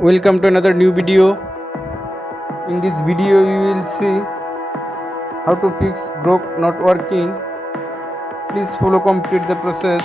Welcome to another new video. In this video you will see how to fix Grok not working. Please follow complete the process.